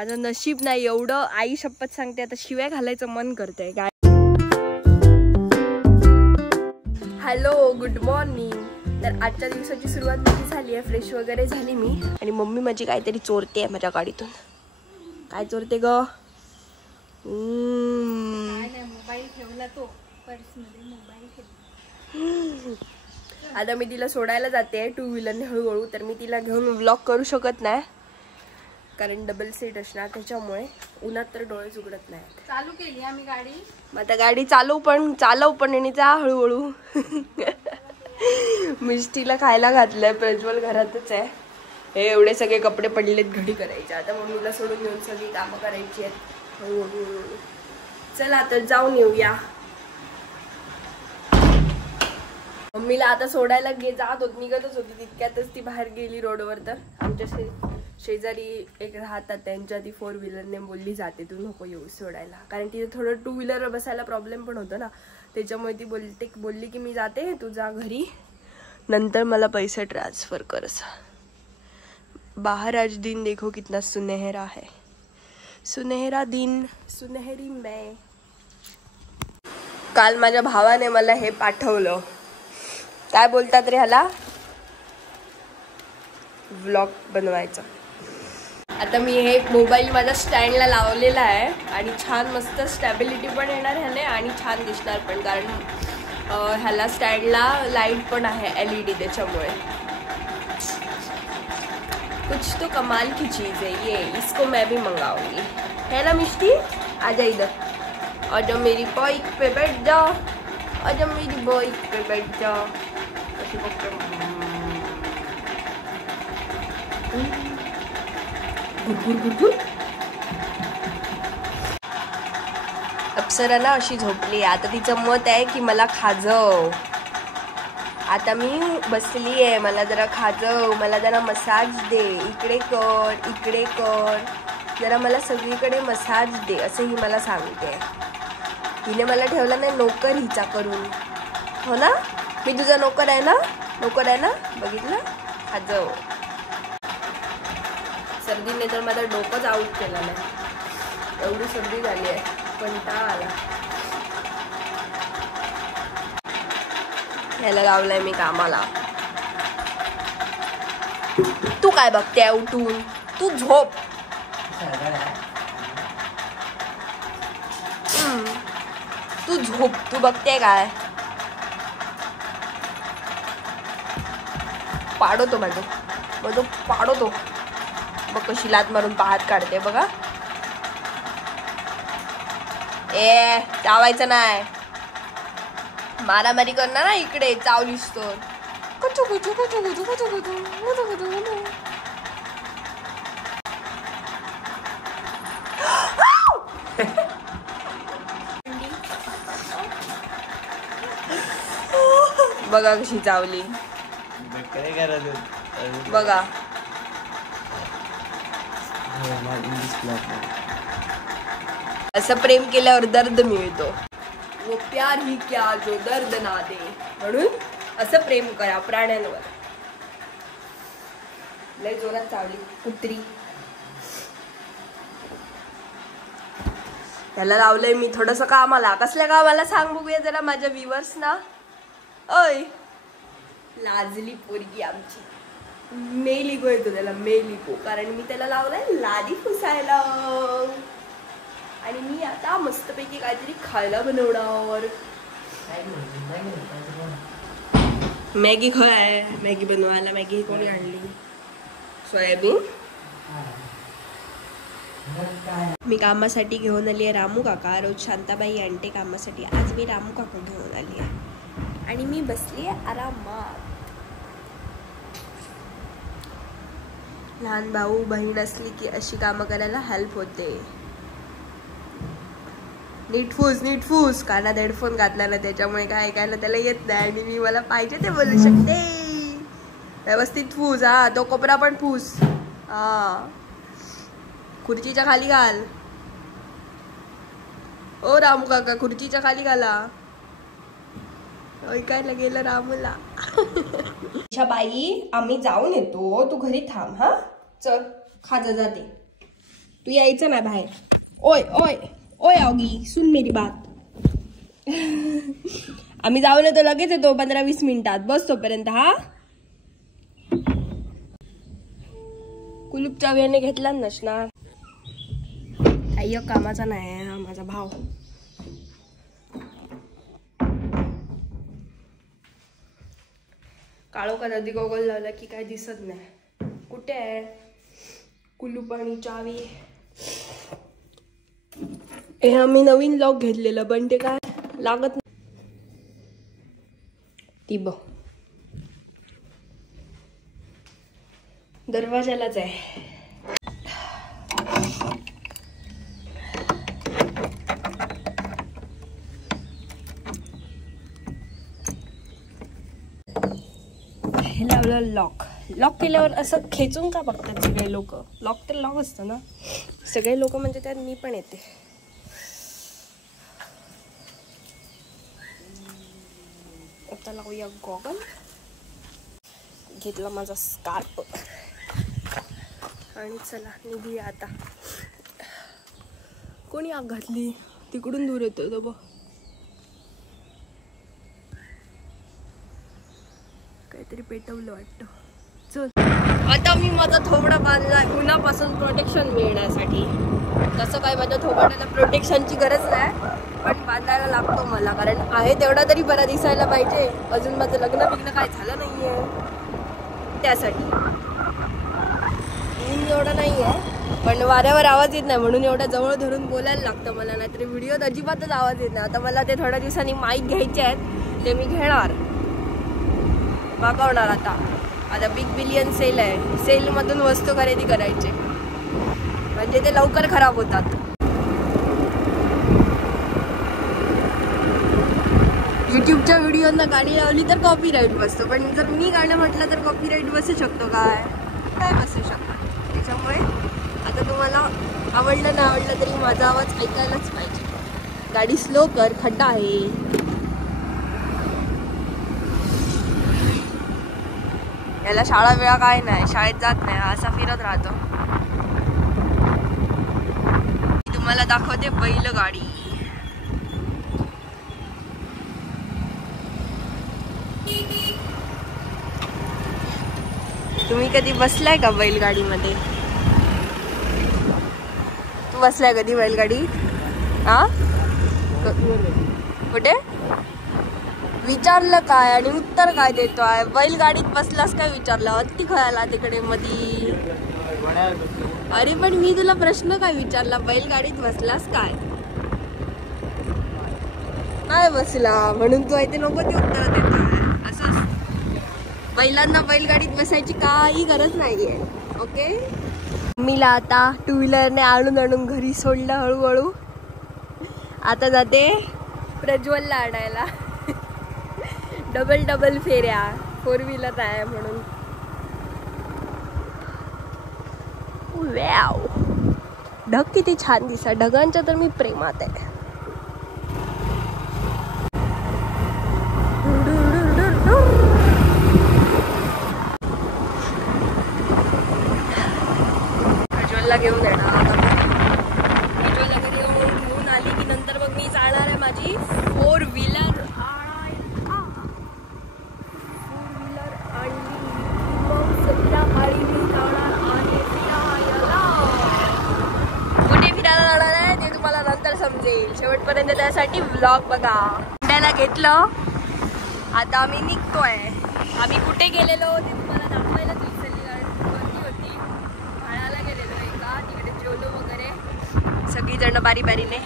माझं नशीब नाही एवढं, आई शपथ सांगते आता शिव्या घालायचं मन करतंय काय. Hello good morning. तर आजच्या दिवसाची सुरुवात माझी झाली आहे. फ्रेश वगैरे झाली मी आणि मम्मी माझी काहीतरी चोरते आहे माझ्या गाडीतून. काय चोरते ग? मोबाईल ठेवला तो पर्समध्ये, मोबाईल ठेवला. आता मी तिला सोडायला जाते 2 व्हीलरने हळूहळू. तर मी तिला घेऊन व्लॉग करू शकत नाही कारण डबल सीट असणार, त्याच्यामुळे उन्हात तर डोळेच उघडत नाही. चालू केली आम्ही गाडी. मग आता गाडी चालव पण आणि जा हळूहळू. मिष्टीला खायला घातलंय, प्रज्वल घरातच आहे. हे एवढे सगळे कपडे पडलेत घडी करायचे. आता मम्मीला सोडून येऊन सगळी कामं करायची आहेत हळूहळू. चला तर जाऊन येऊया. मम्मीला आता सोडायला जात होत, निघतच होती तितक्यातच ती बाहेर गेली रोडवर. तर आमच्या शेजारी एक राहतात, त्यांच्या ती 4 व्हीलरने बोलली जाते तू नको येऊ सोडायला, कारण तिथे थोडं 2 व्हीलर बसायला प्रॉब्लेम पण होतं ना, त्याच्यामुळे ती बोलली की मी जाते तू जा घरी, नंतर मला पैसे ट्रान्सफर कर. बाहर आज दिन देखो कितना सुनहरा है, सुनहरा दिन सुनहरी मैं. काल माझ्या भावाने मला हे पाठवलं, काय बोलतात रे ह्याला, व्लॉग बनवायचं. आता मी हे मोबाईल माझ्या स्टँडला लावलेला आहे आणि छान मस्त स्टॅबिलिटी पण येणार ह्याने आणि छान दिसणार पण, कारण ह्याला स्टँडला लाईट पण आहे LED, त्याच्यामुळे कुछ तो कमाल की चीज़ है ये, इसको मैं भी मंगाऊंगी. है ना मिष्टी, आजा इधर, आजा मेरी बाइक पे बैठ जा, आजा मेरी बाइक पे बैठ जा. अप्सरा ना अशी झोपली. आता तिचं मत आहे की मला खाजव. आता मी बसली आहे, मला जरा खाजव, मला जरा मसाज दे, इकडे कर, जरा मला सगळीकडे मसाज दे, असं ही मला सांगते. हिने मला ठेवला नाही नोकर हिचा करून, हो ना, मी तुझा नोकर आहे ना, बघितलं, खाजव. सर्दीने तर माझं डोकंच आऊट केलं नाही, एवढी सर्दी झाली आहे, कंटाळा आला. याला लावलंय मी कामाला. तू काय बघते उठून, तू झोप. तू झोप, तू बघते काय, पाडवतो माझं पाडवतो बघ, कशी लात मारून पाहात काढते बघा. चावायचं नाही, मारामारी करणार ना इकडे, चावलीस तर कुचू कुचू कुचू कुचू कुचू कुचू कुचू कुचू कुचू. बघा कशी चावली बघा. असं प्रेम केल्यावर दर्द मिळतो. वो प्यार ही क्या जो दर्द ना दे, म्हणून असं प्रेम करा प्राण्यांवर. लय जोरात चावली कुत्री. त्याला लावलंय मी थोडस कामाला. कसल्या कामाला सांग बघूया जरा माझ्या व्ह्यूअर्स ना. ओय लाजली पोरगी आमची, मेलिको येतो त्याला, मेलिको, कारण मी त्याला लावलाय लादी पुसायला. आणि मी आता मस्तपैकी काहीतरी खायला बनवणार. मॅगी खाय, मॅगी बनवायला. मॅगी कोणी आणली? सोयाबीन. मी कामासाठी घेऊन आली आहे रामू काका. रोज शांताबाई आणते कामासाठी, आज मी रामू काका घेऊन आली आहे आणि मी बसली आहे आरामात. लहान भाऊ बहीण असली की अशी कामं करायला हेल्प होते. नीट फूस. कानात हेडफोन घातला ना, त्याच्यामुळे काय ऐकायला त्याला येत नाही आणि मी मला पाहिजे ते बोलू शकते. व्यवस्थित फूस. हा, तो कोपरा पण फूस. हा, खुर्चीच्या खाली घाल. ओ रामू काका, खुर्चीच्या खाली घाला. ऐकायला गेलं रामूला. बाई आम्ही जाऊन येतो, तू घरी थांब. हा चल, खाजा जाते. तू यायचं नाही बाहेर. ओय ओय ओय ऑगी, सुन मेरी बात. आम्ही जाऊन येतो, लगेच येतो 15-20 मिनिटात. बस तोपर्यंत. हा कुलूप चाव्याने घेतला नसणार. काही कामाचा नाही हा माझा भाव. काळो का नदी गोगल लावला की काय दिसत नाही. कुठे आहे कुलूप आणि चावी? हे आम्ही नवीन लॉक घेतलेलं पण ते काय लागत नाही. ती बघ दरवाजालाच आहे. हे लावलं लॉक. लॉक केल्यावर असं खेचून का बघतात सगळे लोक? लॉक तर लॉक असतं ना. सगळे लोक म्हणजे त्यात मी पण येते. आता लावूया गॉगल. घेतला माझा स्कार्फ आणि चला निघूया आता. कोणी आग घातली? तिकडून दूर येतोय तो बघ. काहीतरी पेटवलं वाटतं. चल आता मी माझा थोबडा बांधलाय उन्हापासून प्रोटेक्शन मिळण्यासाठी. तसं काय माझ्या थोबाडाला प्रोटेक्शनची गरज नाही, पण बांधायला लागतो मला, कारण आहे तेवढा तरी बरा दिसायला पाहिजे. अजून माझं लग्न बिग्न काय झालं नाहीये त्यासाठी. ऊन एवढं नाहीये पण वाऱ्यावर आवाज येत नाही म्हणून एवढा जवळ धरून बोलायला लागतं मला, नाहीतरी व्हिडिओत अजिबातच आवाज येत नाही. आता मला ते थोड्या दिवसांनी माईक घ्यायचे आहेत, ते मी घेणार, मागवणार. आता बिग बिलियन सेल आहे, सेलमधून वस्तू खरेदी करायचे म्हणजे ते लवकर खराब होतात. युट्यूबच्या व्हिडिओना गाणी लावली तर कॉपीराईट बसतो, पण जर मी गाणं म्हटलं तर कॉपीराईट बसू शकतो काय? काय बसू शकतो. त्याच्यामुळे आता तुम्हाला आवडलं ना आवडलं तरी माझा आवाज ऐकायलाच पाहिजे. गाडी स्लो कर, खड्डा आहे. याला शाळा वेळा काय नाही, शाळेत जात नाही, असा फिरत राहतो. तुम्हाला दाखवते बैलगाडी. तुम्ही कधी बसलाय का बैलगाडीमध्ये? तू बसलाय कधी बैलगाडी? हा कुठे? विचारलं काय आणि उत्तर काय देतोय? बैलगाडीत बसलास काय विचारलं? अत्ती खयाला तिकडे मधी. अरे पण मी तुला प्रश्न काय विचारला? बैलगाडीत बसलास काय? नाही बसला म्हणून तू इथे नको ती उत्तर देतोय. असं बैलांना बैलगाडीत बसायची काही गरज नाहीये. ओके. मीला आता टू व्हीलरने आणून घरी सोडलं हळूहळू. आता जाते प्रज्वलला आणायला. डबल फेऱ्या, 4 व्हीलर आहे म्हणून. वॅव, ढग किती छान दिसतात. ढगांच्या तर मी प्रेमात आहे. प्रज्वलला घेऊन येणार. प्रज्वलला घरी घेऊन आली की नंतर मग मी जाणार आहे माझी 4 व्हीलर. कुठे फिरायला जाणार आहे ते तुम्हाला नंतर समजेल. शेवटपर्यंत त्यासाठी व्लॉग बघा. मुंड्याला घेतलं, आता आम्ही निघतोय. आम्ही कुठे गेलेलो ते तुम्हाला दाखवायला विसरली, गर्दी होती. भाड्याला गेलेलो एका, तिकडे जेवलो वगैरे सगळीजण बारी बारीने.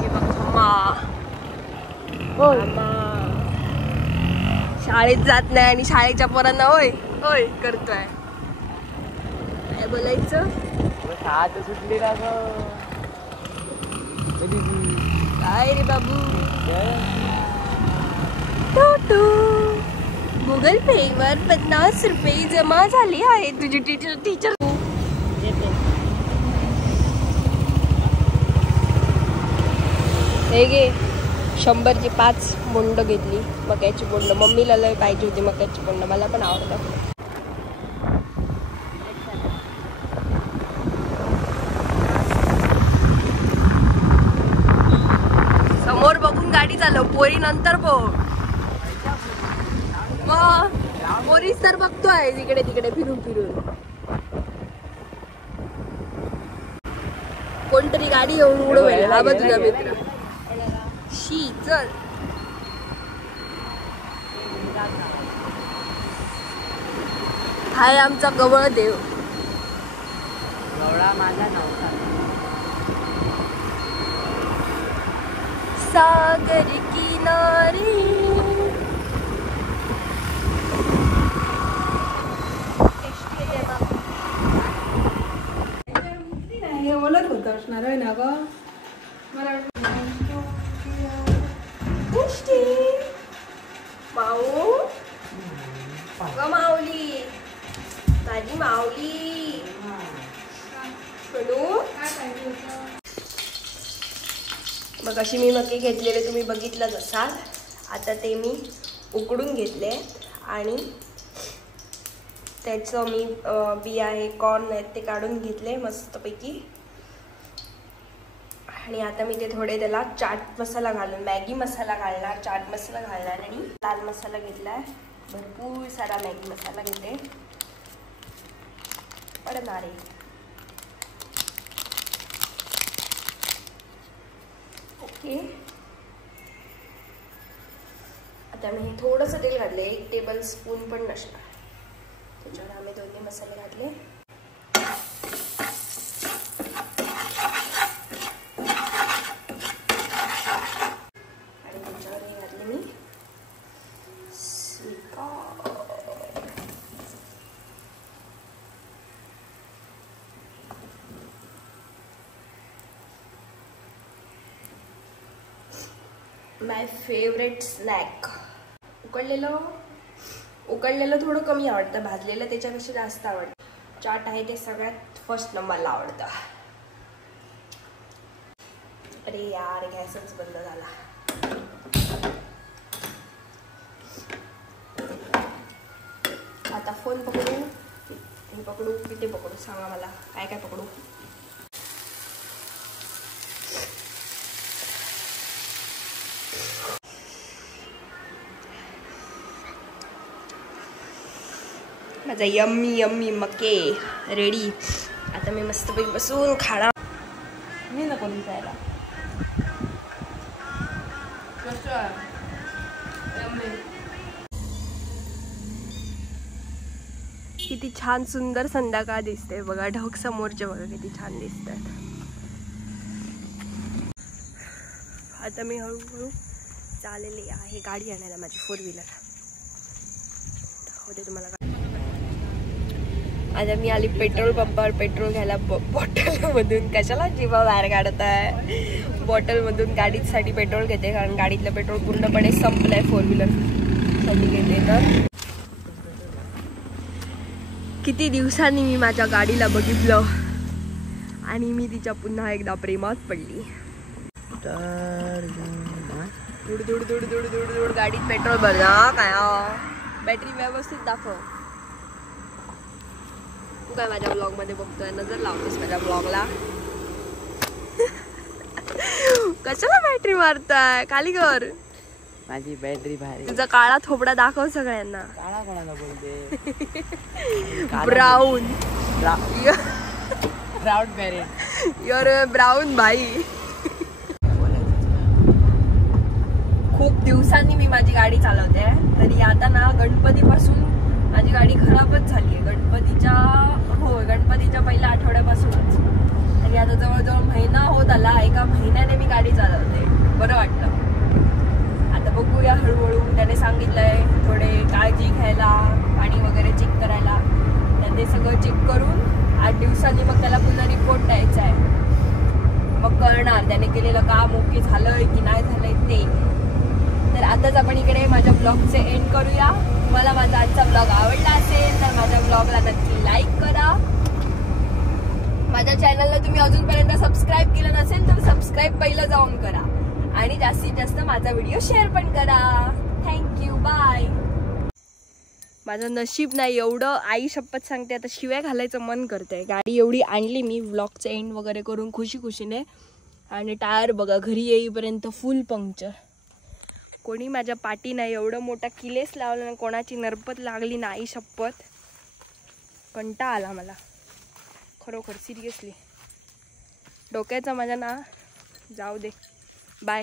हे बघ शाळेत जात नाही आणि शाळेच्या पोरांना होय होय करतोय. काय बोलायचं? सुटली ना काय रे बाबू? गुगल पे वर 50 रुपये जमा झाले आहे. तुझी टीचर हे घे. 100ची 5 बोंड घेतली, मक्याची बोंड. मम्मीला लय पाहिजे होती मक्याची बोंड, मला पण आवडतात. पोरी नंतर बघ. मग पोरीस तर बघतोय तिकडे तिकडे फिरून फिरून. कोणतरी गाडी येऊन उडवेल. हा बघ तुझा मित्र. शी चल. हाय आमचा गवळ देव. गवळा माझा नव्हता. सागर किनारी. हे बोलत होत असणार आहे ना ग. मला माऊ ग माऊली. माझी माऊली. सोनू काय पाहिजे होतं? मग अशी मी मके घेतलेले तुम्ही बघितलंच असाल. आता ते मी उकडून घेतले आणि त्याचं मी बी आहे कॉर्न आहेत ते काढून घेतले मस्तपैकी. आणि आता मी ते थोडे त्याला चाट मसाला घालून मॅगी मसाला घालणार, चाट मसाला घालणार आणि लाल मसाला घेतलाय. भरपूर सारा मॅगी मसाला घेते. पडणार आहे. ओके. आता मी थोडंसं तेल घातले. 1 टेबल स्पून पण नसणार. त्याच्यावर आम्ही दोन्ही मसाले घातले. आणि त्याच्यावर हे घातले मी स्वीट कॉर्न. माय फेवरेट स्नॅक. उकडलेलं थोडं कमी आवडतं. भाजलेलं त्याच्यापेक्षा जास्त आवडतं. चाट आहे ते सगळ्यात फर्स्ट नंबरला आवडतं. अरे यार गॅसच बंद झाला. आता फोन पकडू, हे पकडू की ते पकडू? सांगा मला काय काय पकडू. माझा यम्मी यम्मी मके रेडी. आता मी मस्तपैकी बसून खाणार. मी नको दिसायला. किती छान सुंदर संध्याकाळ दिसते बघा. ढग समोरचे बघा किती छान दिसतात. आता मी हळूहळू चाललेली आहे गाडी आणायला माझी 4 व्हीलर. दाखवते तुम्हाला. आता मी आली पेट्रोल पंपावर पेट्रोल घ्यायला. बॉटलमधून कशाला जीवा बाहेर काढत आहे. बॉटलमधून गाडीसाठी पेट्रोल घेते कारण गाडीतलं पेट्रोल पूर्णपणे संपलंय. 4 व्हीलरसाठी घेते. तर किती दिवसांनी मी माझ्या गाडीला बघितलं आणि मी तिच्या पुन्हा एकदा प्रेमात पडली. दूड दूड दूड दूड दूड दूड गाडीत पेट्रोल भरला काय. बॅटरी व्यवस्थित दाखव. तू काय माझ्या ब्लॉग मध्ये बघतोय? नजर लावतेस माझ्या ब्लॉगला. कशाला बॅटरी मारताय? खाली कर. माझी बॅटरी भारी. तुझा काळा थोबडा दाखव सगळ्यांना. काळा कोणाला बोलते? Brown. Proud parent. Your brown भाई. खूप दिवसांनी मी माझी गाडी चालवते. तरी आता ना गणपतीपासून माझी गाडी खराबच झाली आहे. गणपतीच्या पहिल्या आठवड्यापासूनच. आणि आता जवळजवळ महिना होत आला. एका महिन्याने मी गाडी चालवते. बरं वाटतं. आता बघूया हळूहळू. त्याने सांगितलंय थोडे काळजी घ्यायला, पाणी वगैरे चेक करायला. तर ते सगळं चेक करून 8 दिवसांनी मग त्याला पुन्हा रिपोर्ट द्यायचा आहे. मग कळणार त्याने केलेलं काम ओके झालंय की नाही झालंय ते. तर आताच आपण इकडे माझ्या ब्लॉगचे एंड करूया. तुम्हाला माझा आजचा ब्लॉग आवडला असेल तर माझ्या ब्लॉगला नक्की लाईक करा. माझ्या चॅनलला तुम्ही अजूनपर्यंत सबस्क्राईब केलं नसेल तर सबस्क्राईब पहिलं जाऊन करा. आणि जास्तीत जास्त माझा व्हिडिओ शेअर पण करा. थँक्यू. बाय. माझं नशीब नाही एवढं. आई शपथ सांगते आता शिव्या घालायचं मन करतंय. गाडी एवढी आणली मी व्लॉगचं एंड वगैरे करून खुशीने. आणि टायर बघा घरी येईपर्यंत फुल पंक्चर. कोणी माझ्या पाठी नाही, एवढं मोठा किलेस लावला ना, कोणाची नरपत लागली नाही शपथ. कंटाळा आला मला खरोखर, सिरियसली. डोक्याचा माझ्या ना जाऊ दे. बाय.